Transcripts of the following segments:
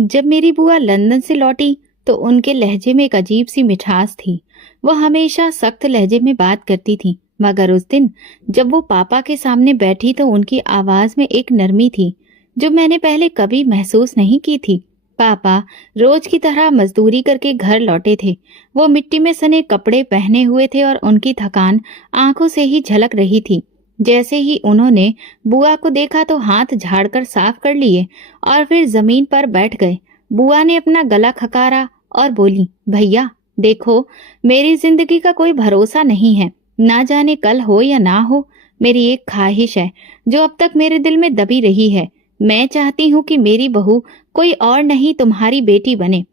जब मेरी बुआ लंदन से लौटी तो उनके लहजे में एक अजीब सी मिठास थी। वो हमेशा सख्त लहजे में बात करती थी, मगर उस दिन जब वो पापा के सामने बैठी तो उनकी आवाज में एक नरमी थी जो मैंने पहले कभी महसूस नहीं की थी। पापा रोज की तरह मजदूरी करके घर लौटे थे। वो मिट्टी में सने कपड़े पहने हुए थे और उनकी थकान आंखों से ही झलक रही थी। जैसे ही उन्होंने बुआ को देखा तो हाथ झाड़कर साफ कर लिए और फिर जमीन पर बैठ गए। बुआ ने अपना गला खकारा और बोली, भैया देखो, मेरी जिंदगी का कोई भरोसा नहीं है, ना जाने कल हो या ना हो। मेरी एक ख्वाहिश है जो अब तक मेरे दिल में दबी रही है। मैं चाहती हूँ कि मेरी बहू कोई और नहीं तुम्हारी बेटी बने।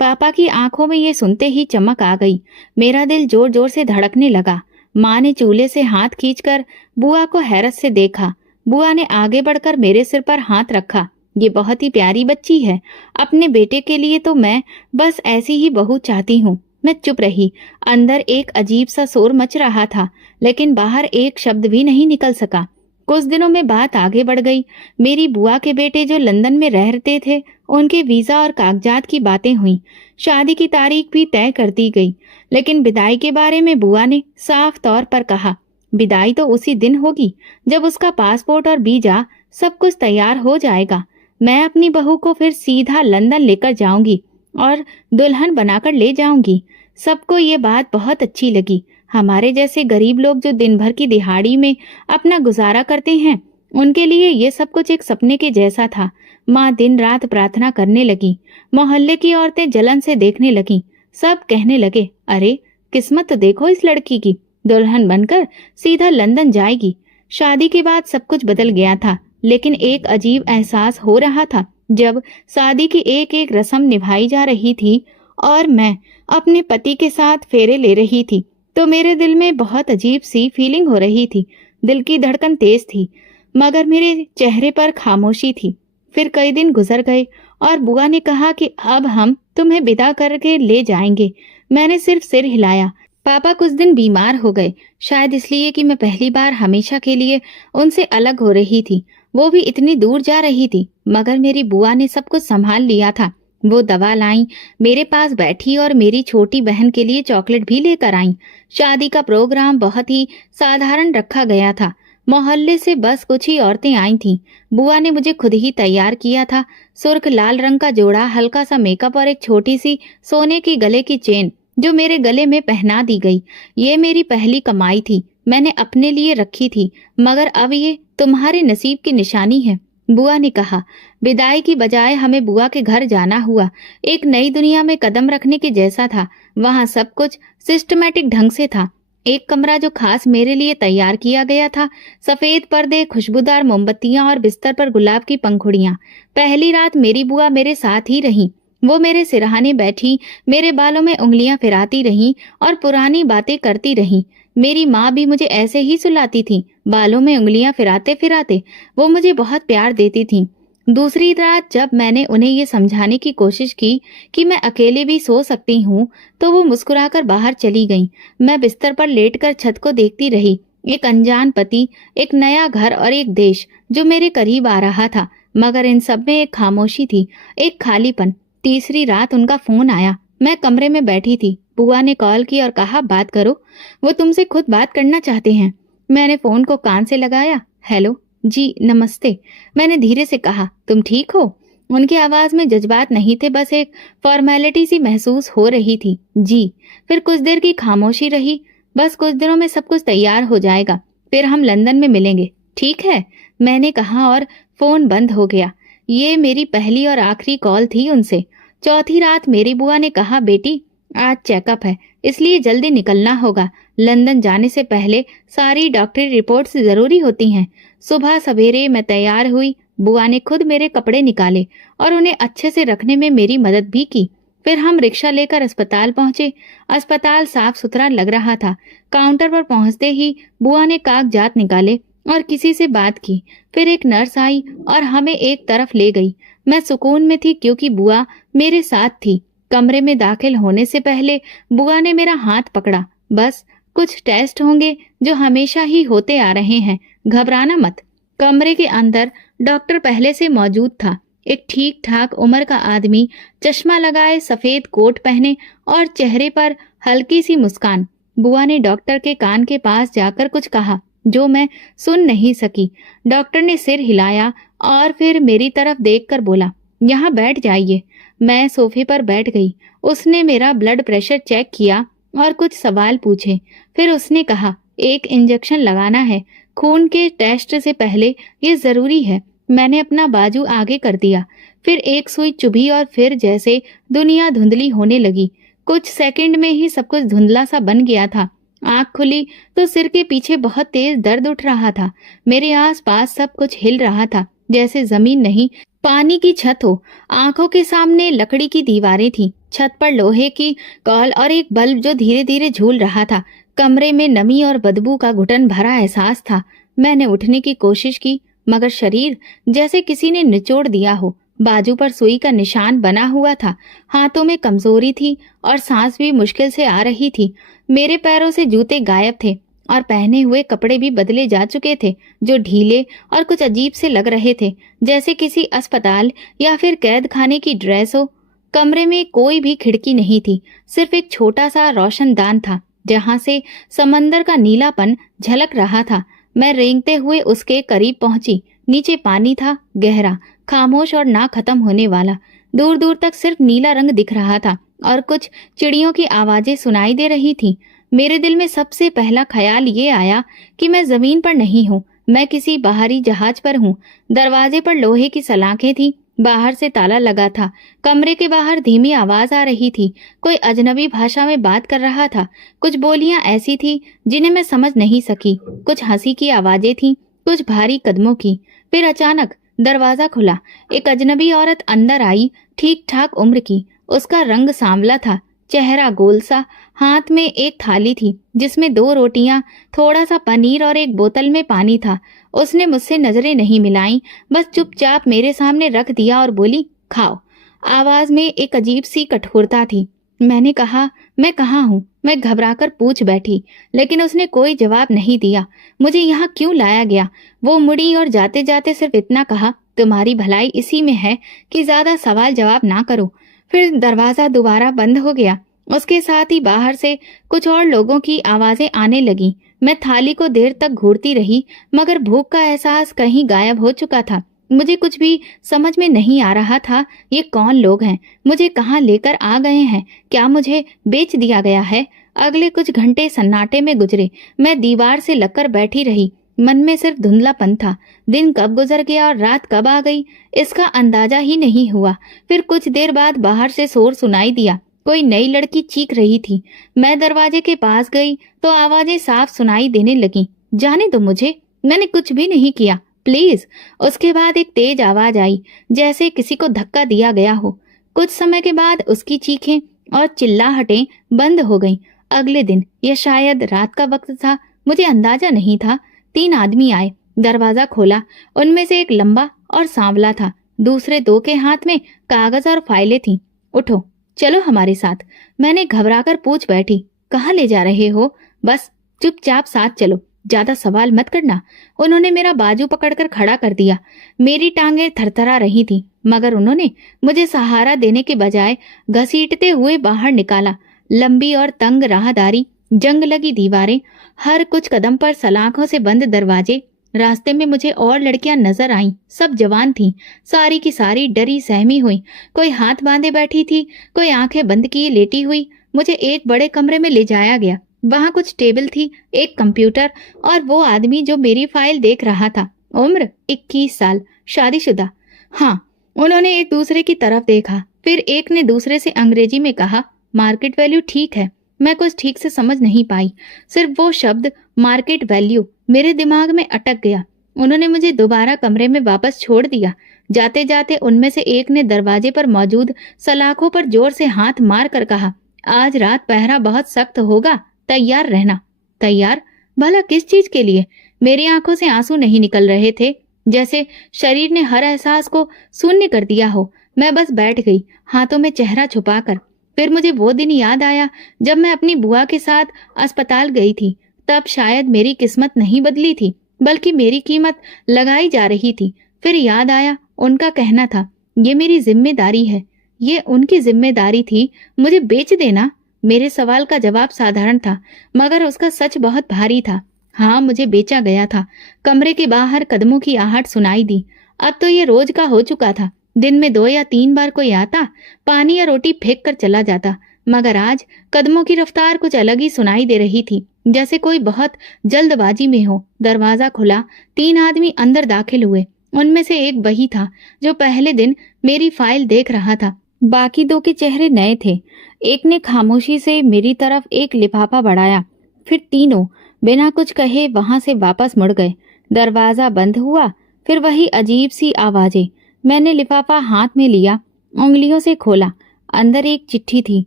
पापा की आंखों में ये सुनते ही चमक आ गई। मेरा दिल जोर जोर से धड़कने लगा। माँ ने चूल्हे से हाथ खींचकर बुआ को हैरत से देखा। बुआ ने आगे बढ़कर मेरे सिर पर हाथ रखा। ये बहुत ही प्यारी बच्ची है। अपने बेटे के लिए तो मैं बस ऐसी ही बहू चाहती हूँ। मैं चुप रही। अंदर एक अजीब सा शोर मच रहा था, लेकिन बाहर एक शब्द भी नहीं निकल सका। कुछ दिनों में बात आगे बढ़ गई। मेरी बुआ के बेटे जो लंदन में रहते थे, उनके वीजा और कागजात की बातें हुई। शादी की तारीख भी तय कर दी गई, लेकिन विदाई के बारे में बुआ ने साफ तौर पर कहा, विदाई तो उसी दिन होगी जब उसका पासपोर्ट और वीजा सब कुछ तैयार हो जाएगा। मैं अपनी बहू को फिर सीधा लंदन लेकर जाऊंगी और दुल्हन बनाकर ले जाऊंगी। सबको ये बात बहुत अच्छी लगी। हमारे जैसे गरीब लोग जो दिन भर की दिहाड़ी में अपना गुजारा करते हैं, उनके लिए ये सब कुछ एक सपने के जैसा था। माँ दिन रात प्रार्थना करने लगी। मोहल्ले की औरतें जलन से देखने लगीं। सब कहने लगे, अरे किस्मत तो देखो इस लड़की की, दुल्हन बनकर सीधा लंदन जाएगी। शादी के बाद सब कुछ बदल गया था, लेकिन एक अजीब एहसास हो रहा था जब शादी की एक एक रस्म निभाई जा रही थी और मैं अपने पति के साथ फेरे ले रही थी, तो मेरे दिल में बहुत अजीब सी फीलिंग हो रही थी। दिल की धड़कन तेज थी, मगर मेरे चेहरे पर खामोशी थी। फिर कई दिन गुजर गए और बुआ ने कहा कि अब हम तुम्हें विदा करके ले जाएंगे। मैंने सिर्फ सिर हिलाया। पापा कुछ दिन बीमार हो गए, शायद इसलिए कि मैं पहली बार हमेशा के लिए उनसे अलग हो रही थी। वो भी इतनी दूर जा रही थी, मगर मेरी बुआ ने सब कुछ संभाल लिया था। वो दवा लाई, मेरे पास बैठी और मेरी छोटी बहन के लिए चॉकलेट भी लेकर आई। शादी का प्रोग्राम बहुत ही साधारण रखा गया था। मोहल्ले से बस कुछ ही औरतें आई थीं। बुआ ने मुझे खुद ही तैयार किया था। सुर्ख लाल रंग का जोड़ा, हल्का सा मेकअप और एक छोटी सी सोने की गले की चेन जो मेरे गले में पहना दी गई। ये मेरी पहली कमाई थी, मैंने अपने लिए रखी थी, मगर अब ये तुम्हारे नसीब की निशानी है। बुआ ने कहा। विदाई की बजाय हमें बुआ के घर जाना हुआ। एक नई दुनिया में कदम रखने के जैसा था। वहाँ सब कुछ सिस्टमैटिक ढंग से था। एक कमरा जो खास मेरे लिए तैयार किया गया था, सफेद पर्दे, खुशबूदार मोमबत्तियां और बिस्तर पर गुलाब की पंखुड़ियां। पहली रात मेरी बुआ मेरे साथ ही रही। वो मेरे सिरहाने बैठी, मेरे बालों में उंगलियां फिराती रहीं और पुरानी बातें करती रहीं। मेरी माँ भी मुझे ऐसे ही सुलाती थी, बालों में उंगलियां फिराते फिराते। वो मुझे बहुत प्यार देती थी। दूसरी रात जब मैंने उन्हें ये समझाने की कोशिश की कि मैं अकेले भी सो सकती हूँ, तो वो मुस्कुराकर बाहर चली गईं। मैं बिस्तर पर लेटकर छत को देखती रही। एक अनजान पति, एक नया घर और एक देश जो मेरे करीब आ रहा था, मगर इन सब में एक खामोशी थी, एक खालीपन। तीसरी रात उनका फोन आया। मैं कमरे में बैठी थी। बुआ ने कॉल की और कहा, बात करो, वो तुमसे खुद बात करना चाहते हैं। मैंने फोन को कान से लगाया। हेलो जी, नमस्ते, मैंने धीरे से कहा। तुम ठीक हो? उनकी आवाज में जज्बात नहीं थे, बस एक फॉर्मेलिटी सी महसूस हो रही थी। जी। फिर कुछ देर की खामोशी रही। बस कुछ दिनों में सब कुछ तैयार हो जाएगा, फिर हम लंदन में मिलेंगे, ठीक है, मैंने कहा और फोन बंद हो गया। ये मेरी पहली और आखिरी कॉल थी उनसे। चौथी रात मेरी बुआ ने कहा, बेटी आज चेकअप है, इसलिए जल्दी निकलना होगा। लंदन जाने से पहले सारी डॉक्टरी रिपोर्ट्स जरूरी होती हैं। सुबह सवेरे मैं तैयार हुई। बुआ ने खुद मेरे कपड़े निकाले और उन्हें अच्छे से रखने में मेरी मदद भी की। फिर हम रिक्शा लेकर अस्पताल पहुंचे। अस्पताल साफ सुथरा लग रहा था। काउंटर पर पहुंचते ही बुआ ने कागजात निकाले और किसी से बात की। फिर एक नर्स आई और हमें एक तरफ ले गई। मैं सुकून में थी क्योंकि बुआ मेरे साथ थी। कमरे में दाखिल होने से पहले बुआ ने मेरा हाथ पकड़ा। बस कुछ टेस्ट होंगे जो हमेशा ही होते आ रहे हैं, घबराना मत। कमरे के अंदर डॉक्टर पहले से मौजूद था। एक ठीक ठाक उम्र का आदमी, चश्मा लगाए, सफेद कोट पहने और चेहरे पर हल्की सी मुस्कान। बुआ ने डॉक्टर के कान के पास जाकर कुछ कहा जो मैं सुन नहीं सकी। डॉक्टर ने सिर हिलाया और फिर मेरी तरफ देखकर बोला, यहाँ बैठ जाइए। मैं सोफे पर बैठ गई। उसने मेरा ब्लड प्रेशर चेक किया और कुछ सवाल पूछे। फिर उसने कहा, एक इंजेक्शन लगाना है, खून के टेस्ट से पहले ये जरूरी है। मैंने अपना बाजू आगे कर दिया। फिर एक सुई चुभी और फिर जैसे दुनिया धुंधली होने लगी। कुछ सेकंड में ही सब कुछ धुंधला सा बन गया था। आंख खुली तो सिर के पीछे बहुत तेज दर्द उठ रहा था। मेरे आसपास सब कुछ हिल रहा था, जैसे जमीन नहीं पानी की छत हो। आंखों के सामने लकड़ी की दीवारें थीं, छत पर लोहे की कॉल और एक बल्ब जो धीरे धीरे झूल रहा था। कमरे में नमी और बदबू का घुटन भरा एहसास था। मैंने उठने की कोशिश की, मगर शरीर जैसे किसी ने निचोड़ दिया हो। बाजू पर सुई का निशान बना हुआ था। हाथों में कमजोरी थी और सांस भी मुश्किल से आ रही थी। मेरे पैरों से जूते गायब थे और पहने हुए कपड़े भी बदले जा चुके थे, जो ढीले और कुछ अजीब से लग रहे थे, जैसे किसी अस्पताल या फिर कैद खाने की ड्रेस हो। कमरे में कोई भी खिड़की नहीं थी, सिर्फ एक छोटा सा रोशनदान था जहां से समंदर का नीलापन झलक रहा था। मैं रेंगते हुए उसके करीब पहुंची। नीचे पानी था, गहरा, खामोश और ना खत्म होने वाला। दूर दूर तक सिर्फ नीला रंग दिख रहा था और कुछ चिड़ियों की आवाजें सुनाई दे रही थीं। मेरे दिल में सबसे पहला ख्याल ये आया कि मैं जमीन पर नहीं हूँ, मैं किसी बाहरी जहाज पर हूँ। दरवाजे पर लोहे की सलाखें थी, बाहर से ताला लगा था। कमरे के बाहर धीमी आवाज आ रही थी, कोई अजनबी भाषा में बात कर रहा था। कुछ बोलियां ऐसी थी जिन्हें मैं समझ नहीं सकी। कुछ हंसी की आवाजें थीं, कुछ भारी कदमों की। फिर अचानक दरवाजा खुला। एक अजनबी औरत अंदर आई, ठीक ठाक उम्र की। उसका रंग सांवला था, चेहरा गोल सा। हाथ में एक थाली थी जिसमें 2 रोटियां, थोड़ा सा पनीर और एक बोतल में पानी था। उसने मुझसे नजरें नहीं मिलाई, बस चुपचाप मेरे सामने रख दिया और बोली, खाओ। आवाज में एक अजीब सी कठोरता थी। मैंने कहा, मैं कहाँ हूँ? मैं घबराकर पूछ बैठी, लेकिन उसने कोई जवाब नहीं दिया। मुझे यहाँ क्यों लाया गया? वो मुड़ी और जाते जाते सिर्फ इतना कहा, तुम्हारी भलाई इसी में है कि ज्यादा सवाल जवाब ना करो। फिर दरवाजा दोबारा बंद हो गया। उसके साथ ही बाहर से कुछ और लोगों की आवाजें आने लगी। मैं थाली को देर तक घूरती रही, मगर भूख का एहसास कहीं गायब हो चुका था। मुझे कुछ भी समझ में नहीं आ रहा था। ये कौन लोग हैं? मुझे कहाँ लेकर आ गए हैं? क्या मुझे बेच दिया गया है? अगले कुछ घंटे सन्नाटे में गुजरे। मैं दीवार से लगकर बैठी रही। मन में सिर्फ धुंधलापन था। दिन कब गुजर गया और रात कब आ गई, इसका अंदाजा ही नहीं हुआ। फिर कुछ देर बाद बाहर से शोर सुनाई दिया। कोई नई लड़की चीख रही थी। मैं दरवाजे के पास गई तो आवाजें साफ सुनाई देने लगी। जाने दो मुझे, मैंने कुछ भी नहीं किया, प्लीज। उसके बाद एक तेज आवाज आई, जैसे किसी को धक्का दिया गया हो। कुछ समय के बाद उसकी चीखें और चिल्लाहटें बंद हो गईं। अगले दिन, या शायद रात का वक्त था, मुझे अंदाजा नहीं था, 3 आदमी आए। दरवाजा खोला। उनमें से एक लंबा और सांवला था, दूसरे 2 के हाथ में कागज और फाइलें थीं। उठो, चलो हमारे साथ। मैंने घबराकर पूछ बैठी, कहाँ ले जा रहे हो? बस चुपचाप साथ चलो, ज्यादा सवाल मत करना। उन्होंने मेरा बाजू पकड़कर खड़ा कर दिया। मेरी टांगें थरथरा रही थी, मगर उन्होंने मुझे सहारा देने के बजाय घसीटते हुए बाहर निकाला। लंबी और तंग राहदारी, जंग लगी दीवारें, हर कुछ कदम पर सलाखों से बंद दरवाजे। रास्ते में मुझे और लड़कियां नजर आईं, सब जवान थीं, सारी की सारी डरी सहमी हुई। कोई हाथ बांधे बैठी थी, कोई आंखें बंद किए लेटी हुई। मुझे एक बड़े कमरे में ले जाया गया। वहां कुछ टेबल थी, एक कंप्यूटर और वो आदमी जो मेरी फाइल देख रहा था। उम्र 21 साल, शादीशुदा। हाँ, उन्होंने एक दूसरे की तरफ देखा। फिर एक ने दूसरे से अंग्रेजी में कहा, मार्केट वैल्यू ठीक है। मैं कुछ ठीक से समझ नहीं पाई, सिर्फ वो शब्द मार्केट वैल्यू मेरे दिमाग में अटक गया। उन्होंने मुझे दोबारा कमरे में वापस छोड़ दिया। जाते जाते उनमें से एक ने दरवाजे पर मौजूद सलाखों पर जोर से हाथ मार कर कहा, आज रात पहरा बहुत सख्त होगा, तैयार रहना। तैयार? भला किस चीज के लिए? मेरी आंखों से आंसू नहीं निकल रहे थे, जैसे शरीर ने हर एहसास को शून्य कर दिया हो। मैं बस बैठ गई, हाथों में चेहरा छुपाकर। फिर मुझे वो दिन याद आया जब मैं अपनी बुआ के साथ अस्पताल गई थी। तब शायद मेरी किस्मत नहीं बदली थी, बल्कि मेरी कीमत लगाई जा रही थी। फिर याद आया उनका कहना था, ये मेरी जिम्मेदारी है। ये उनकी जिम्मेदारी थी मुझे बेच देना। मेरे सवाल का जवाब साधारण था, मगर उसका सच बहुत भारी था। हाँ, मुझे बेचा गया था। कमरे के बाहर कदमों की आहट सुनाई दी। अब तो ये रोज का हो चुका था। दिन में 2 या 3 बार कोई आता, पानी या रोटी फेंक कर चला जाता, मगर आज कदमों की रफ्तार कुछ अलग ही सुनाई दे रही थी, जैसे कोई बहुत जल्दबाजी में हो। दरवाजा खुला, 3 आदमी अंदर दाखिल हुए। उनमें से एक वही था जो पहले दिन मेरी फाइल देख रहा था। बाकी 2 के चेहरे नए थे। एक ने खामोशी से मेरी तरफ एक लिफाफा बढ़ाया, फिर तीनों बिना कुछ कहे वहां से वापस मुड़ गए। दरवाजा बंद हुआ, फिर वही अजीब सी आवाजें। मैंने लिफाफा हाथ में लिया, उंगलियों से खोला। अंदर एक चिट्ठी थी,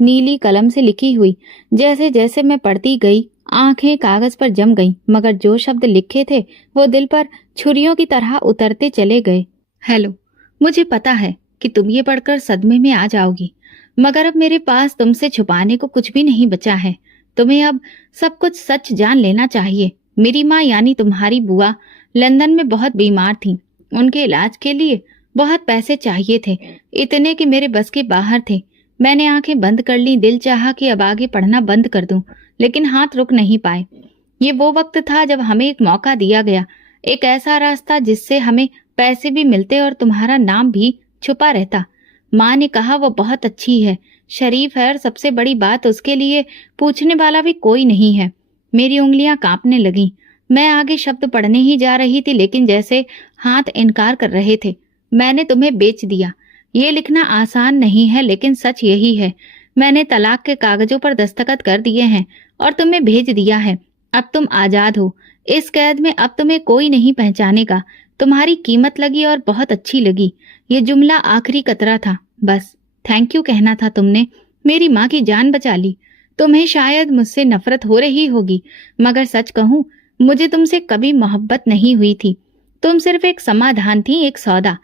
नीली कलम से लिखी हुई। जैसे जैसे मैं पढ़ती गई, आंखें कागज पर जम गईं, मगर जो शब्द लिखे थे वो दिल पर छुरियों की तरह उतरते चले गए। हेलो, मुझे पता है कि तुम ये पढ़कर सदमे में आ जाओगी, मगर अब मेरे पास तुमसे छुपाने को कुछ भी नहीं बचा है। तुम्हें अब सब कुछ सच जान लेना चाहिए। मेरी माँ यानी तुम्हारी बुआ लंदन में बहुत बीमार थी। उनके इलाज के लिए बहुत पैसे चाहिए थे, इतने कि मेरे बस के बाहर थे। मैंने आंखें बंद कर ली। दिल चाहा कि अब आगे पढ़ना बंद कर दूं, लेकिन हाथ रुक नहीं पाए। ये वो वक्त था जब हमें एक मौका दिया गया, एक ऐसा रास्ता जिससे हमें पैसे भी मिलते और तुम्हारा नाम भी छुपा रहता। माँ ने कहा वो बहुत अच्छी है, शरीफ है, और सबसे बड़ी बात उसके लिए पूछने वाला भी कोई नहीं है। मेरी उंगलियां कांपने लगीं। मैं आगे शब्द पढ़ने ही जा रही थी, लेकिन जैसे हाथ इनकार कर रहे थे। मैंने तुम्हें बेच दिया। ये लिखना आसान नहीं है, लेकिन सच यही है। मैंने तलाक के कागजों पर दस्तखत कर दिए हैं और तुम्हें भेज दिया है। अब तुम आजाद हो। इस कैद में अब तुम्हें कोई नहीं पहचानेगा। तुम्हारी कीमत लगी और बहुत अच्छी लगी। ये जुमला आखिरी कतरा था। बस थैंक यू कहना था तुमने। मेरी माँ की जान बचा ली। तुम्हें शायद मुझसे नफरत हो रही होगी, मगर सच कहूं, मुझे तुमसे कभी मोहब्बत नहीं हुई थी। तुम सिर्फ एक समाधान थी, एक सौदा।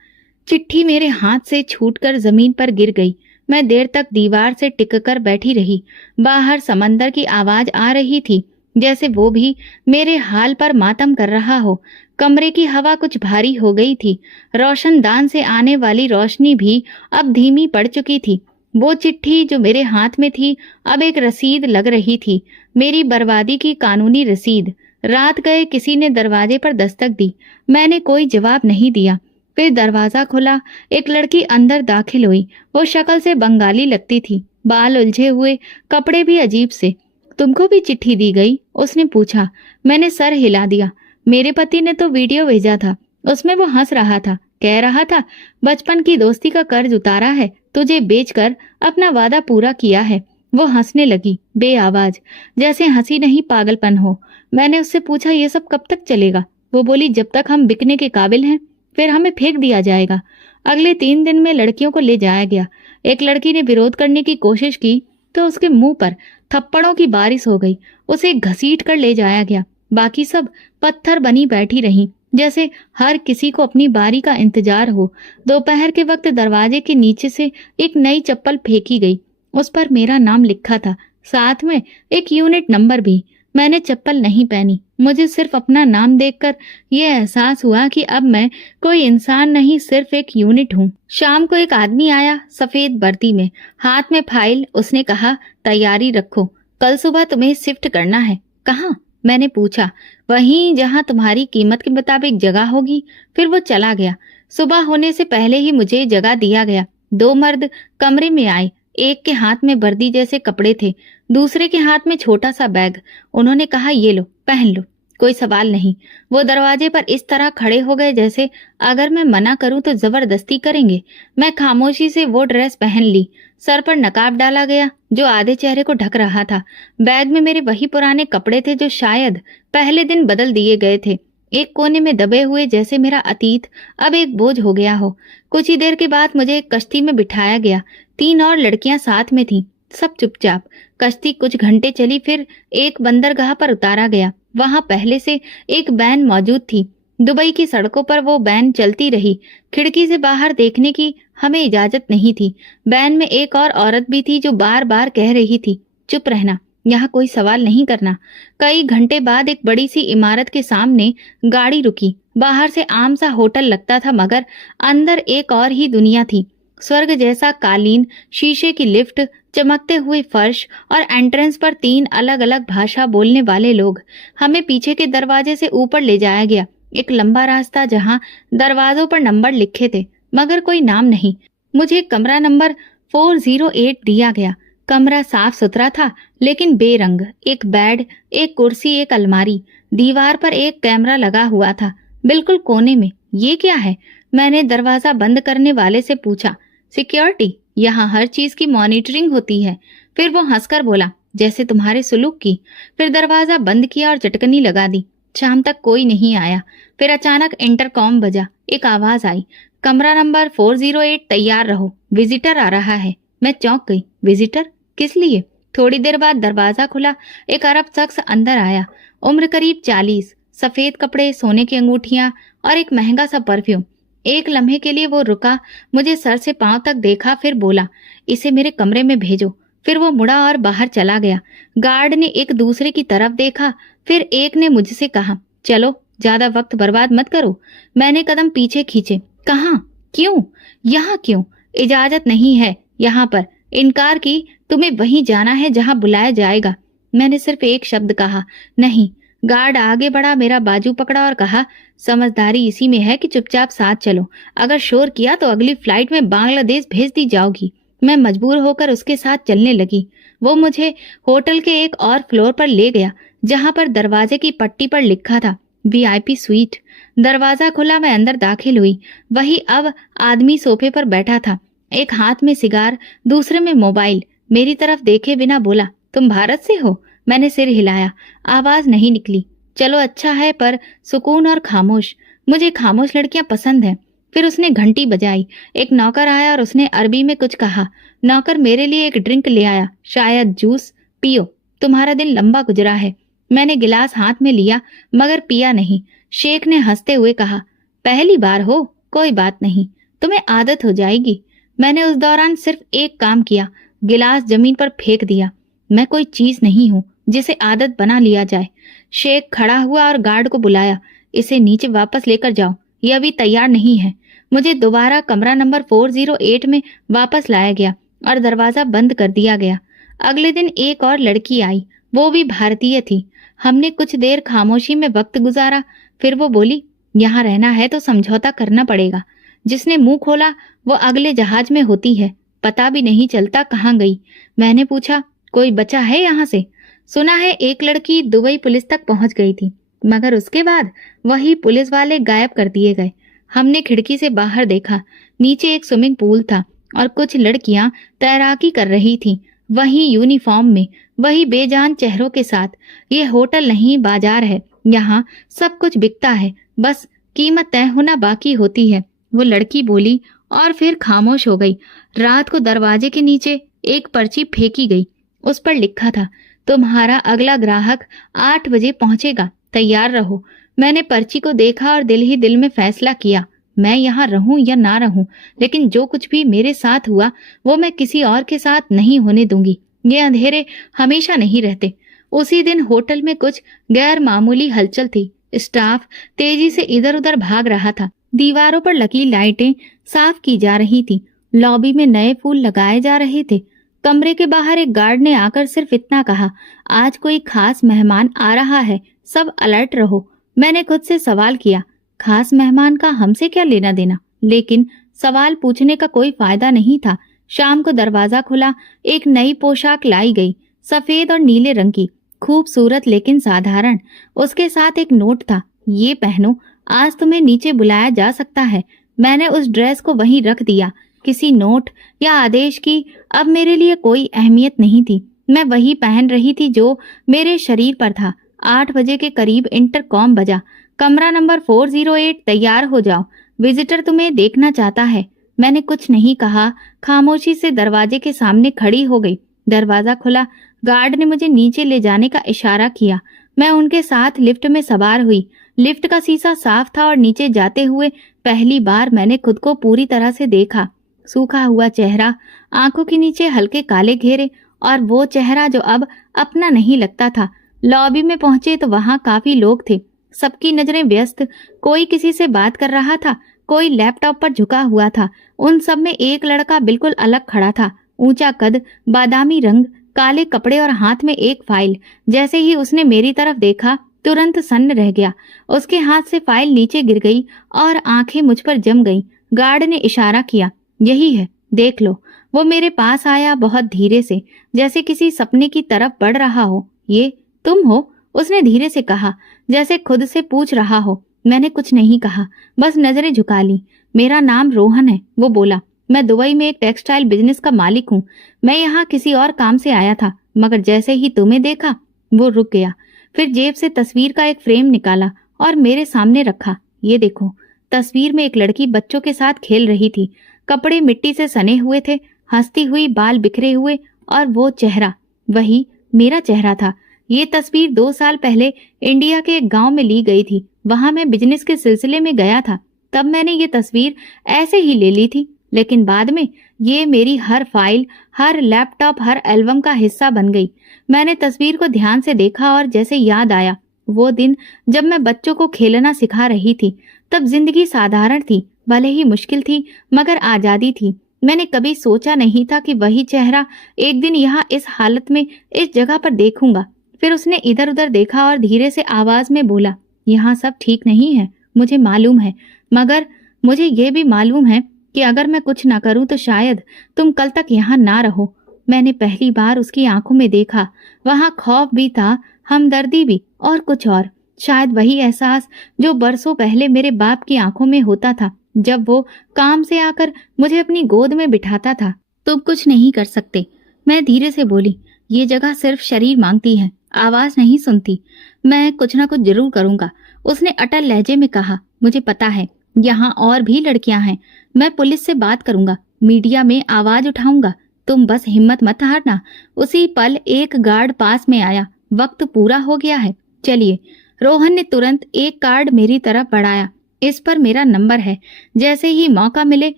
चिट्ठी मेरे हाथ से छूटकर जमीन पर गिर गई। मैं देर तक दीवार से टिककर बैठी रही। बाहर समंदर की आवाज आ रही थी, जैसे वो भी मेरे हाल पर मातम कर रहा हो। कमरे की हवा कुछ भारी हो गई थी। रोशनदान से आने वाली रोशनी भी अब धीमी पड़ चुकी थी। वो चिट्ठी जो मेरे हाथ में थी अब एक रसीद लग रही थी, मेरी बर्बादी की कानूनी रसीद। रात गए किसी ने दरवाजे पर दस्तक दी। मैंने कोई जवाब नहीं दिया। फिर दरवाजा खुला, एक लड़की अंदर दाखिल हुई। वो शक्ल से बंगाली लगती थी, बाल उलझे हुए, कपड़े भी अजीब से। तुमको भी चिट्ठी दी गई? उसने पूछा। मैंने सर हिला दिया। मेरे पति ने तो वीडियो भेजा था, उसमें वो हंस रहा था, कह रहा था बचपन की दोस्ती का कर्ज उतारा है, तुझे बेचकर अपना वादा पूरा किया है। वो हंसने लगी, बेआवाज, जैसे हंसी नहीं पागलपन हो। मैंने उससे पूछा, ये सब कब तक चलेगा? वो बोली, जब तक हम बिकने के काबिल हैं, फिर हमें फेंक दिया जाएगा। अगले 3 दिन में लड़कियों को ले जाया गया। एक लड़की ने विरोध करने की कोशिश की तो उसके मुंह पर थप्पड़ों की बारिश हो गई। उसे घसीट कर ले जाया गया। बाकी सब पत्थर बनी बैठी रहीं, जैसे हर किसी को अपनी बारी का इंतजार हो। दोपहर के वक्त दरवाजे के नीचे से एक नई चप्पल फेंकी गई। उस पर मेरा नाम लिखा था, साथ में एक यूनिट नंबर भी। मैंने चप्पल नहीं पहनी। मुझे सिर्फ अपना नाम देखकर यह एहसास हुआ कि अब मैं कोई इंसान नहीं, सिर्फ एक यूनिट हूँ। शाम को एक आदमी आया, सफेद वर्दी में, हाथ में फाइल। उसने कहा, तैयारी रखो, कल सुबह तुम्हें शिफ्ट करना है। कहाँ? मैंने पूछा। वहीं जहाँ तुम्हारी कीमत के मुताबिक जगह होगी। फिर वो चला गया। सुबह होने से पहले ही मुझे जगह दिया गया। 2 मर्द कमरे में आए। एक के हाथ में वर्दी जैसे कपड़े थे, दूसरे के हाथ में छोटा सा बैग। उन्होंने कहा, ये लो, पहन लो। कोई सवाल नहीं। वो दरवाजे पर इस तरह खड़े हो गए जैसे अगर मैं मना करूं तो जबरदस्ती करेंगे। मैं खामोशी से वो ड्रेस पहन ली। सर पर नकाब डाला गया जो आधे चेहरे को ढक रहा था। बैग में मेरे वही पुराने कपड़े थे जो शायद पहले दिन बदल दिए गए थे, एक कोने में दबे हुए, जैसे मेरा अतीत अब एक बोझ हो गया हो। कुछ ही देर के बाद मुझे एक कश्ती में बिठाया गया। 3 और लड़कियां साथ में थीं। सब चुपचाप। कश्ती कुछ घंटे चली, फिर एक बंदरगाह पर उतारा गया। वहां पहले से एक वैन मौजूद थी। दुबई की सड़कों पर वो वैन चलती रही। खिड़की से बाहर देखने की हमें इजाजत नहीं थी। वैन में एक और औरत भी थी जो बार बार कह रही थी, चुप रहना, यहाँ कोई सवाल नहीं करना। कई घंटे बाद एक बड़ी सी इमारत के सामने गाड़ी रुकी। बाहर से आम सा होटल लगता था, मगर अंदर एक और ही दुनिया थी। स्वर्ग जैसा कालीन, शीशे की लिफ्ट, चमकते हुए फर्श और एंट्रेंस पर 3 अलग अलग भाषा बोलने वाले लोग। हमें पीछे के दरवाजे से ऊपर ले जाया गया। एक लंबा रास्ता जहाँ दरवाजों पर नंबर लिखे थे, मगर कोई नाम नहीं। मुझे कमरा नंबर 408 दिया गया। कमरा साफ सुथरा था, लेकिन बेरंग। एक बेड, एक कुर्सी, एक अलमारी। दीवार पर एक कैमरा लगा हुआ था, बिल्कुल कोने में। ये क्या है? मैंने दरवाजा बंद करने वाले से पूछा। सिक्योरिटी, यहाँ हर चीज की मॉनिटरिंग होती है। फिर वो हंसकर बोला, जैसे तुम्हारे सुलूक की। फिर दरवाजा बंद किया और चटकनी लगा दी। शाम तक कोई नहीं आया। फिर अचानक इंटरकॉम बजा। एक आवाज आई, कमरा नंबर 408 तैयार रहो, विजिटर आ रहा है। मैं चौंक गई। विजिटर? किस लिए? थोड़ी देर बाद दरवाजा खुला। एक अरब शख्स अंदर आया, उम्र करीब 40, सफेद कपड़े, सोने की अंगूठियां और एक महंगा सा परफ्यूम। एक लम्हे के लिए वो रुका, मुझे सर से पांव तक देखा, फिर बोला, इसे मेरे कमरे में भेजो। फिर वो मुड़ा और बाहर चला गया। गार्ड ने एक दूसरे की तरफ देखा, फिर एक ने मुझसे कहा, चलो ज्यादा वक्त बर्बाद मत करो। मैंने कदम पीछे खींचे। कहाँ? क्यों? यहाँ क्यों? इजाजत नहीं है यहाँ पर। इनकार की। तुम्हें वहीं जाना है जहाँ बुलाया जाएगा। मैंने सिर्फ एक शब्द कहा, नहीं। गार्ड आगे बढ़ा, मेरा बाजू पकड़ा और कहा, समझदारी इसी में है कि चुपचाप साथ चलो। अगर शोर किया तो अगली फ्लाइट में बांग्लादेश भेज दी जाओगी। मैं मजबूर होकर उसके साथ चलने लगी। वो मुझे होटल के एक और फ्लोर पर ले गया, जहाँ पर दरवाजे की पट्टी पर लिखा था VIP स्वीट। दरवाजा खुला, मैं अंदर दाखिल हुई। वही अब आदमी सोफे पर बैठा था, एक हाथ में सिगार, दूसरे में मोबाइल। मेरी तरफ देखे बिना बोला, तुम भारत से हो? मैंने सिर हिलाया। आवाज नहीं निकली। चलो अच्छा है, पर सुकून और खामोश। मुझे खामोश लड़कियां पसंद हैं। फिर उसने घंटी बजाई। एक नौकर आया और उसने अरबी में कुछ कहा। नौकर मेरे लिए एक ड्रिंक ले आया, शायद जूस। पियो, तुम्हारा दिन लंबा गुजरा है। मैंने गिलास हाथ में लिया, मगर पिया नहीं। शेख ने हंसते हुए कहा, पहली बार हो, कोई बात नहीं, तुम्हें आदत हो जाएगी। मैंने उस दौरान सिर्फ एक काम किया, गिलास जमीन पर फेंक दिया। मैं कोई चीज नहीं हूँ जिसे आदत बना लिया जाए। शेख खड़ा हुआ और गार्ड को बुलाया, इसे नीचे वापस लेकर जाओ, ये अभी तैयार नहीं है। मुझे दोबारा कमरा नंबर 408 में वापस लाया गया और दरवाजा बंद कर दिया गया। अगले दिन एक और लड़की आई, वो भी भारतीय थी। हमने कुछ देर खामोशी में वक्त गुजारा। फिर वो बोली, यहाँ रहना है तो समझौता करना पड़ेगा। जिसने मुंह खोला वो अगले जहाज में होती है, पता भी नहीं चलता कहाँ गई। मैंने पूछा, कोई बचा है यहाँ से? सुना है एक लड़की दुबई पुलिस तक पहुंच गई थी, मगर उसके बाद वही पुलिस वाले गायब कर दिए गए। हमने खिड़की से बाहर देखा। नीचे एक स्विमिंग पूल था और कुछ लड़कियां तैराकी कर रही थीं, वही यूनिफॉर्म में, वही बेजान चेहरों के साथ। ये होटल नहीं, बाजार है। यहाँ सब कुछ बिकता है, बस कीमत तय होना बाकी होती है। वो लड़की बोली और फिर खामोश हो गई। रात को दरवाजे के नीचे एक पर्ची फेंकी गई। उस पर लिखा था, तुम्हारा अगला ग्राहक 8 बजे पहुंचेगा, तैयार रहो। मैंने पर्ची को देखा और दिल ही दिल में फैसला किया, मैं यहाँ रहूं या ना रहूं, लेकिन जो कुछ भी मेरे साथ हुआ वो मैं किसी और के साथ नहीं होने दूंगी। ये अंधेरे हमेशा नहीं रहते। उसी दिन होटल में कुछ गैर मामूली हलचल थी। स्टाफ तेजी से इधर उधर भाग रहा था। दीवारों पर लगी लाइटें साफ की जा रही थी। लॉबी में नए फूल लगाए जा रहे थे। कमरे के बाहर एक गार्ड ने आकर सिर्फ इतना कहा, आज कोई खास मेहमान आ रहा है, सब अलर्ट रहो। मैंने खुद से सवाल किया, खास मेहमान का हमसे क्या लेना देना? लेकिन सवाल पूछने का कोई फायदा नहीं था। शाम को दरवाजा खुला। एक नई पोशाक लाई गई, सफेद और नीले रंग की, खूबसूरत लेकिन साधारण। उसके साथ एक नोट था, ये पहनो, आज तुम्हें नीचे बुलाया जा सकता है। मैंने उस ड्रेस को वहीं रख दिया। किसी नोट या आदेश की अब मेरे लिए कोई अहमियत नहीं थी। मैं वही पहन रही थी जो मेरे शरीर पर था। 8 बजे के करीब इंटरकॉम बजा, कमरा नंबर 408 तैयार हो जाओ, विजिटर तुम्हें देखना चाहता है। मैंने कुछ नहीं कहा, खामोशी से दरवाजे के सामने खड़ी हो गई। दरवाजा खुला। गार्ड ने मुझे नीचे ले जाने का इशारा किया। मैं उनके साथ लिफ्ट में सवार हुई। लिफ्ट का शीशा साफ था और नीचे जाते हुए पहली बार मैंने खुद को पूरी तरह से देखा। सूखा हुआ चेहरा, आंखों के नीचे हल्के काले घेरे और वो चेहरा जो अब अपना नहीं लगता था। लॉबी में पहुंचे तो वहां काफी लोग थे, सबकी नजरें व्यस्त, कोई किसी से बात कर रहा था, कोई लैपटॉप पर झुका हुआ था। उन सब में एक लड़का बिल्कुल अलग खड़ा था, ऊंचा कद, बादामी रंग, काले कपड़े और हाथ में एक फाइल। जैसे ही उसने मेरी तरफ देखा तुरंत सन्न रह गया। उसके हाथ से फाइल नीचे गिर गई और आंखें मुझ पर जम गईं। गार्ड ने इशारा किया, यही है, देख लो। वो मेरे पास आया, बहुत धीरे से, जैसे किसी सपने की तरफ बढ़ रहा हो। ये तुम हो? उसने धीरे से कहा, जैसे खुद से पूछ रहा हो। मैंने कुछ नहीं कहा, बस नजरें झुका ली। मेरा नाम रोहन है, वो बोला। मैं दुबई में एक टेक्सटाइल बिजनेस का मालिक हूँ। मैं यहाँ किसी और काम से आया था, मगर जैसे ही तुम्हें देखा वो रुक गया। फिर जेब से तस्वीर का एक फ्रेम निकाला और मेरे सामने रखा। ये देखो। तस्वीर में एक लड़की बच्चों के साथ खेल रही थी। कपड़े मिट्टी से सने हुए थे, हंसती हुई, बाल बिखरे हुए, और वो चेहरा वही मेरा चेहरा था। ये तस्वीर 2 साल पहले इंडिया के एक गांव में ली गई थी। वहां मैं बिजनेस के सिलसिले में गया था। तब मैंने ये तस्वीर ऐसे ही ले ली थी, लेकिन बाद में ये मेरी हर फाइल, हर लैपटॉप, हर एल्बम का हिस्सा बन गई। मैंने तस्वीर को ध्यान से देखा और जैसे याद आया वो दिन जब मैं बच्चों को खेलना सिखा रही थी। तब जिंदगी साधारण थी, भले ही मुश्किल थी, मगर आजादी थी। मैंने कभी सोचा नहीं था कि वही चेहरा एक दिन यहाँ इस हालत में, इस जगह पर देखूंगा। फिर उसने इधर उधर देखा और धीरे से आवाज में बोला, यहाँ सब ठीक नहीं है, मुझे मालूम है, मगर मुझे ये भी मालूम है कि अगर मैं कुछ ना करूं तो शायद तुम कल तक यहाँ ना रहो। मैंने पहली बार उसकी आंखों में देखा। वहां खौफ भी था, हमदर्दी भी, और कुछ और। शायद वही एहसास जो बरसों पहले मेरे बाप की आंखों में होता था, जब वो काम से आकर मुझे अपनी गोद में बिठाता था। तुम कुछ नहीं कर सकते, मैं धीरे से बोली। ये जगह सिर्फ शरीर मांगती है, आवाज नहीं सुनती। मैं कुछ ना कुछ जरूर करूंगा, उसने अटल लहजे में कहा। मुझे पता है यहाँ और भी लड़कियां हैं। मैं पुलिस से बात करूंगा, मीडिया में आवाज उठाऊंगा। तुम बस हिम्मत मत हारना। उसी पल एक गार्ड पास में आया। वक्त पूरा हो गया है, चलिए। रोहन ने तुरंत एक कार्ड मेरी तरफ बढ़ाया। इस पर मेरा नंबर है, जैसे ही मौका मिले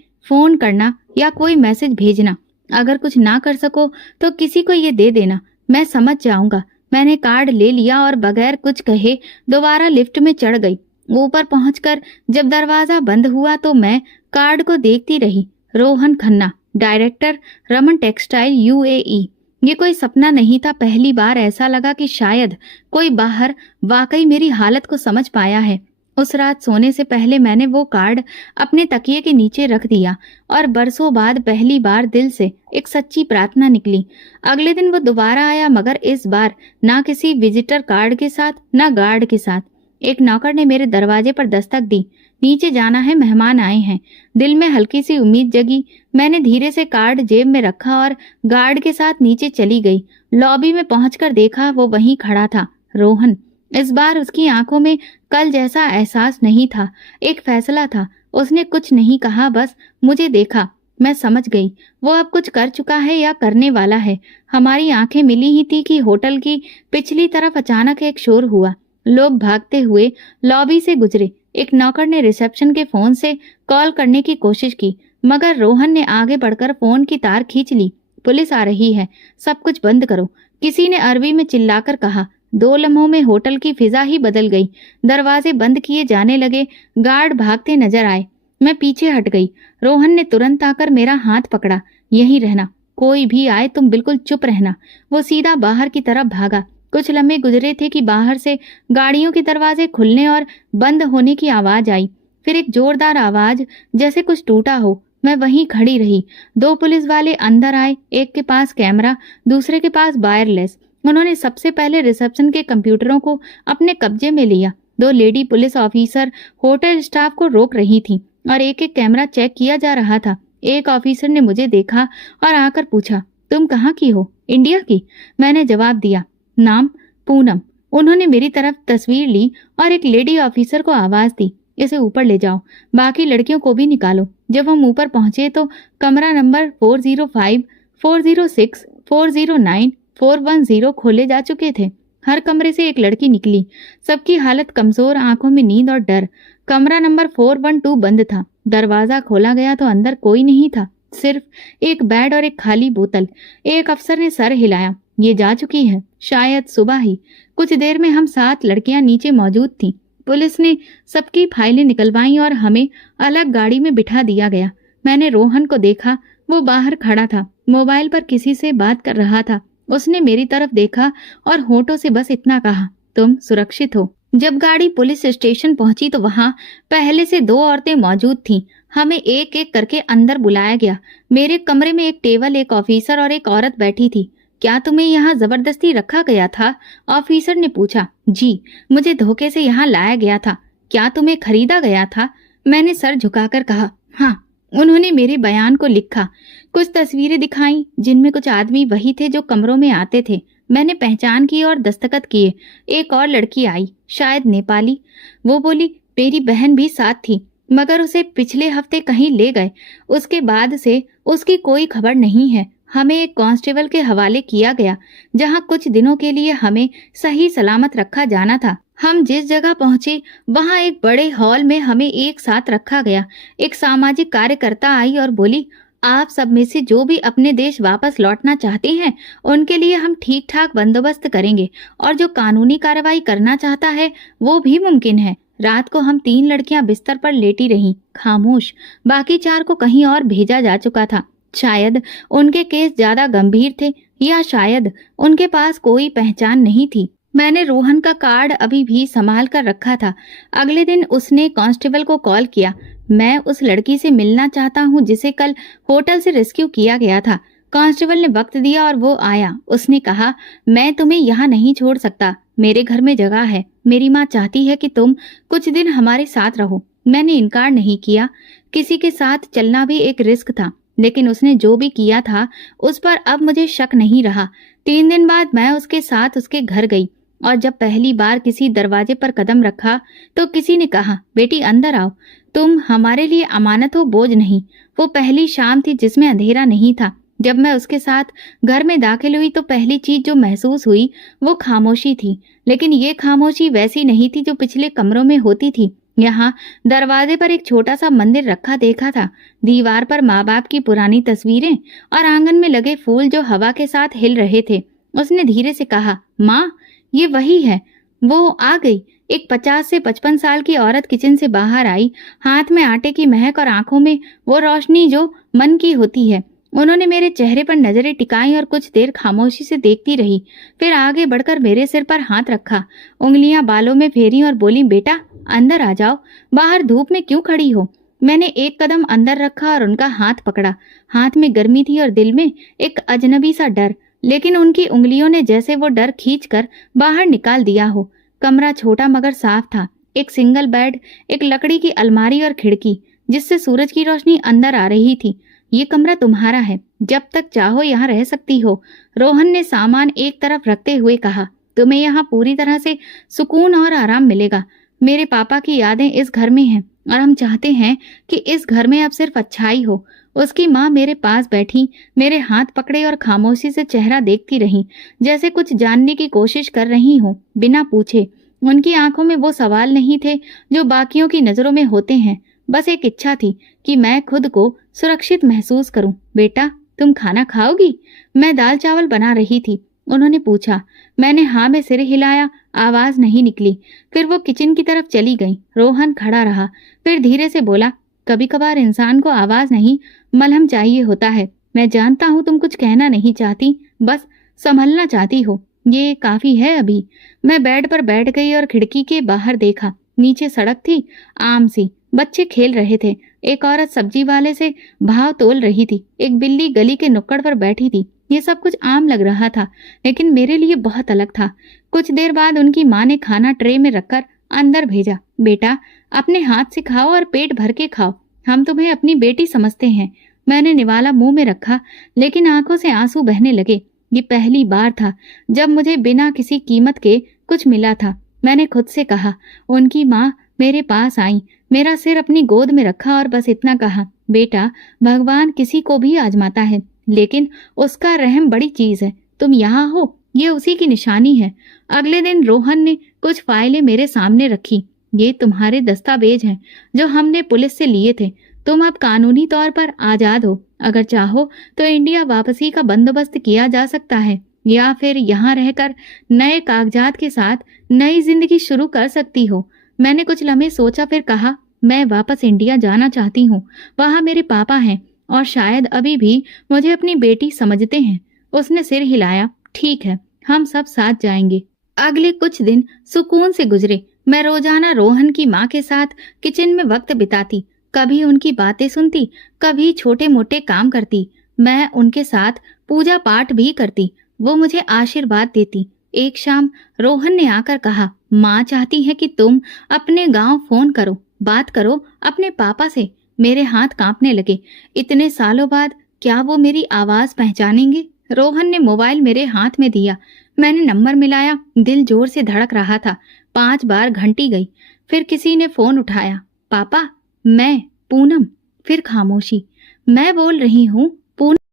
फोन करना या कोई मैसेज भेजना। अगर कुछ ना कर सको तो किसी को ये दे देना, मैं समझ जाऊंगा। मैंने कार्ड ले लिया और बगैर कुछ कहे दोबारा लिफ्ट में चढ़ गई। ऊपर पहुंचकर जब दरवाजा बंद हुआ तो मैं कार्ड को देखती रही। Rohan Khanna, director, Raman textile, UAE. ये कोई सपना नहीं था। पहली बार ऐसा लगा कि शायद कोई बाहर वाकई मेरी हालत को समझ पाया है। उस रात सोने से पहले मैंने वो कार्ड अपने तकिए के नीचे रख दिया और बरसों बाद पहली बार दिल से एक सच्ची प्रार्थना निकली। अगले दिन वो दोबारा आया, मगर इस बार ना किसी विजिटर कार्ड के साथ, ना गार्ड के साथ। एक नौकर ने मेरे दरवाजे पर दस्तक दी। नीचे जाना है, मेहमान आए हैं। दिल में हल्की सी उम्मीद जगी। मैंने धीरे से कार्ड जेब में रखा और गार्ड के साथ नीचे चली गई। लॉबी में पहुंचकर देखा वो वहीं खड़ा था, रोहन। इस बार उसकी आंखों में कल जैसा एहसास नहीं था, एक फैसला था। उसने कुछ नहीं कहा, बस मुझे देखा। मैं समझ गई वो अब कुछ कर चुका है या करने वाला है। हमारी आंखें मिली ही थी कि होटल की पिछली तरफ अचानक एक शोर हुआ। लोग भागते हुए लॉबी से गुजरे। एक नौकर ने रिसेप्शन के फोन से कॉल करने की कोशिश की, मगर रोहन ने आगे बढ़कर फोन की तार खींच ली। पुलिस आ रही है, सब कुछ बंद करो, किसी ने अरबी में चिल्लाकर कहा। 2 लम्हों में होटल की फिजा ही बदल गई। दरवाजे बंद किए जाने लगे, गार्ड भागते नजर आए। मैं पीछे हट गई। रोहन ने तुरंत आकर मेरा हाथ पकड़ा। यहीं रहना, कोई भी आए तुम बिल्कुल चुप रहना। वो सीधा बाहर की तरफ भागा। कुछ लम्हे गुजरे थे कि बाहर से गाड़ियों के दरवाजे खुलने और बंद होने की आवाज आई। फिर एक जोरदार आवाज, जैसे कुछ टूटा हो। मैं वहीं खड़ी रही। 2 पुलिस वाले अंदर आए, एक के पास कैमरा, दूसरे के पास वायरलेस। उन्होंने सबसे पहले रिसेप्शन के कंप्यूटरों को अपने कब्जे में लिया। 2 lady police officer hotel staff को रोक रही थीं और एक एक कैमरा चेक किया जा रहा था। एक ऑफिसर ने मुझे देखा और आकर पूछा, तुम कहाँ की हो? इंडिया की, मैंने जवाब दिया। नाम? पूनम। उन्होंने मेरी तरफ तस्वीर ली और एक लेडी ऑफिसर को आवाज दी, इसे ऊपर ले जाओ, बाकी लड़कियों को भी निकालो। जब हम ऊपर पहुंचे तो कमरा नंबर 405, 406, 409, 410 खोले जा चुके थे। हर कमरे से एक लड़की निकली, सबकी हालत कमजोर, आंखों में नींद और डर। कमरा नंबर 412 बंद था। दरवाजा खोला गया तो अंदर कोई नहीं था। सिर्फ एक बेड और एक खाली बोतल। एक अफसर ने सर हिलाया। ये जा चुकी है, शायद सुबह ही। कुछ देर में हम 7 लड़कियां नीचे मौजूद थीं। पुलिस ने सबकी फाइलें निकलवाई और हमें अलग गाड़ी में बिठा दिया गया। मैंने रोहन को देखा, वो बाहर खड़ा था, मोबाइल पर किसी से बात कर रहा था। उसने मेरी तरफ देखा और होठों से बस इतना कहा, तुम सुरक्षित हो। जब गाड़ी पुलिस स्टेशन पहुंची तो वहां पहले से 2 औरतें मौजूद थीं। हमें एक एक करके अंदर बुलाया गया। मेरे कमरे में एक टेबल, एक ऑफिसर और एक औरत बैठी थी। क्या तुम्हें यहाँ जबरदस्ती रखा गया था? ऑफिसर ने पूछा। जी, मुझे धोखे से यहाँ लाया गया था। क्या तुम्हें खरीदा गया था? मैंने सर झुकाकर कहा, हाँ। उन्होंने मेरे बयान को लिखा, कुछ तस्वीरें दिखाई जिनमें कुछ आदमी वही थे जो कमरों में आते थे। मैंने पहचान की और दस्तखत किए। एक और लड़की आई, शायद नेपाली। वो बोली मेरी बहन भी साथ थी, मगर उसे पिछले हफ्ते कहीं ले गए। उसके बाद से उसकी कोई खबर नहीं है। हमें एक कांस्टेबल के हवाले किया गया, जहां कुछ दिनों के लिए हमें सही सलामत रखा जाना था। हम जिस जगह पहुंचे वहां एक बड़े हॉल में हमें एक साथ रखा गया। एक सामाजिक कार्यकर्ता आई और बोली, आप सब में से जो भी अपने देश वापस लौटना चाहते हैं उनके लिए हम ठीक ठाक बंदोबस्त करेंगे, और जो कानूनी कार्रवाई करना चाहता है वो भी मुमकिन है। रात को हम 3 लड़कियां बिस्तर पर लेटी रहीं, खामोश। बाकी 4 को कहीं और भेजा जा चुका था। शायद उनके केस ज्यादा गंभीर थे, या शायद उनके पास कोई पहचान नहीं थी। मैंने रोहन का कार्ड अभी भी संभाल कर रखा था। अगले दिन उसने कांस्टेबल को कॉल किया। मैं उस लड़की से मिलना चाहता हूँ जिसे कल होटल से रेस्क्यू किया गया था। कांस्टेबल ने वक्त दिया और वो आया। उसने कहा, मैं तुम्हें यहाँ नहीं छोड़ सकता, मेरे घर में जगह है। मेरी माँ चाहती है कि तुम कुछ दिन हमारे साथ रहो। मैंने इनकार नहीं किया। किसी के साथ चलना भी एक रिस्क था, लेकिन उसने जो भी किया था उस पर अब मुझे शक नहीं रहा। 3 दिन बाद मैं उसके साथ उसके घर गई, और जब पहली बार किसी दरवाजे पर कदम रखा तो किसी ने कहा, बेटी अंदर आओ, तुम हमारे लिए अमानत हो, बोझ नहीं। वो पहली शाम थी जिसमें अंधेरा नहीं था। जब मैं उसके साथ घर में दाखिल हुई तो पहली चीज जो महसूस हुई वो खामोशी थी। लेकिन ये खामोशी वैसी नहीं थी जो पिछले कमरों में होती थी। यहाँ दरवाजे पर एक छोटा सा मंदिर रखा देखा था। दीवार पर माँ बाप की पुरानी तस्वीरें और आंगन में लगे फूल जो हवा के साथ हिल रहे थे। उसने धीरे से कहा, माँ, ये वही है। वो आ गई। एक 50 से 55 साल की औरत किचन से बाहर आई, हाथ में आटे की महक और आंखों में वो रोशनी जो मन की होती है। उन्होंने मेरे चेहरे पर नजरें टिकाई और कुछ देर खामोशी से देखती रही। फिर आगे बढ़कर मेरे सिर पर हाथ रखा, उंगलियां बालों में फेरी और बोली, बेटा अंदर आ जाओ, बाहर धूप में क्यों खड़ी हो? मैंने एक कदम अंदर रखा और उनका हाथ पकड़ा। हाथ में गर्मी थी और दिल में एक अजनबी सा डर, लेकिन उनकी उंगलियों ने जैसे वो डर खींचकर बाहर निकाल दिया हो। कमरा छोटा मगर साफ था। एक सिंगल बेड, एक लकड़ी की अलमारी और खिड़की जिससे सूरज की रोशनी अंदर आ रही थी। ये कमरा तुम्हारा है, जब तक चाहो यहाँ रह सकती हो। रोहन ने सामान एक तरफ रखते हुए कहा, तुम्हें यहाँ पूरी तरह से सुकून और आराम मिलेगा। मेरे पापा की यादें इस घर में हैं और हम चाहते हैं कि इस घर में अब सिर्फ अच्छाई हो। उसकी माँ मेरे पास बैठी, मेरे हाथ पकड़े और खामोशी से चेहरा देखती रही, जैसे कुछ जानने की कोशिश कर रही हो, बिना पूछे। उनकी आंखों में वो सवाल नहीं थे जो बाकियों की नजरों में होते हैं, बस एक इच्छा थी कि मैं खुद को सुरक्षित महसूस करूं। बेटा, तुम खाना खाओगी? मैं दाल चावल बना रही थी। उन्होंने पूछा। मैंने हाँ में सिर हिलाया, आवाज नहीं निकली। फिर वो किचन की तरफ चली गई। रोहन खड़ा रहा, फिर धीरे से बोला, कभी कभार इंसान को आवाज नहीं, मलहम चाहिए होता है। मैं जानता हूँ तुम कुछ कहना नहीं चाहती, बस संभलना चाहती हो। ये काफी है अभी। मैं बेड पर बैठ गई और खिड़की के बाहर देखा। नीचे सड़क थी, आम सी। बच्चे खेल रहे थे। एक औरत सब्जी वाले से भाव तोल रही थी। एक बिल्ली गली के नुक्कड़ पर बैठी थी। ये सब कुछ आम लग रहा था, लेकिन मेरे लिए बहुत अलग था। कुछ देर बाद उनकी माँ ने खाना ट्रे में रखकर अंदर भेजा। बेटा, अपने हाथ से खाओ और पेट भर के खाओ, हम तुम्हें अपनी बेटी समझते हैं। मैंने निवाला मुंह में रखा, लेकिन आंखों से आंसू बहने लगे। ये पहली बार था जब मुझे बिना किसी कीमत के कुछ मिला था। मैंने खुद से कहा। उनकी माँ मेरे पास आई, मेरा सिर अपनी गोद में रखा और बस इतना कहा, बेटा, भगवान किसी को भी आजमाता है, लेकिन उसका रहम बड़ी चीज है। तुम यहाँ हो, ये उसी की निशानी है। अगले दिन रोहन ने कुछ फाइलें मेरे सामने रखी। ये तुम्हारे दस्तावेज हैं जो हमने पुलिस से लिए थे। तुम अब कानूनी तौर पर आजाद हो। अगर चाहो तो इंडिया वापसी का बंदोबस्त किया जा सकता है, या फिर यहाँ रहकर नए कागजात के साथ नई जिंदगी शुरू कर सकती हो। मैंने कुछ लम्हे सोचा, फिर कहा, मैं वापस इंडिया जाना चाहती हूँ। वहाँ मेरे पापा हैं और शायद अभी भी मुझे अपनी बेटी समझते हैं। उसने सिर हिलाया। ठीक है, हम सब साथ जाएंगे। अगले कुछ दिन सुकून से गुजरे। मैं रोजाना रोहन की माँ के साथ किचन में वक्त बिताती, कभी उनकी बातें सुनती, कभी छोटे मोटे काम करती। मैं उनके साथ पूजा पाठ भी करती। वो मुझे आशीर्वाद देती। एक शाम रोहन ने आकर कहा, माँ चाहती है कि तुम अपने गांव फोन करो, बात करो अपने पापा से। मेरे हाथ कांपने लगे। इतने सालों बाद क्या वो मेरी आवाज पहचानेंगे? रोहन ने मोबाइल मेरे हाथ में दिया। मैंने नंबर मिलाया। दिल जोर से धड़क रहा था। 5 बार घंटी गई। फिर किसी ने फोन उठाया। पापा, मैं पूनम। फिर खामोशी। मैं बोल रही हूँ, पूनम।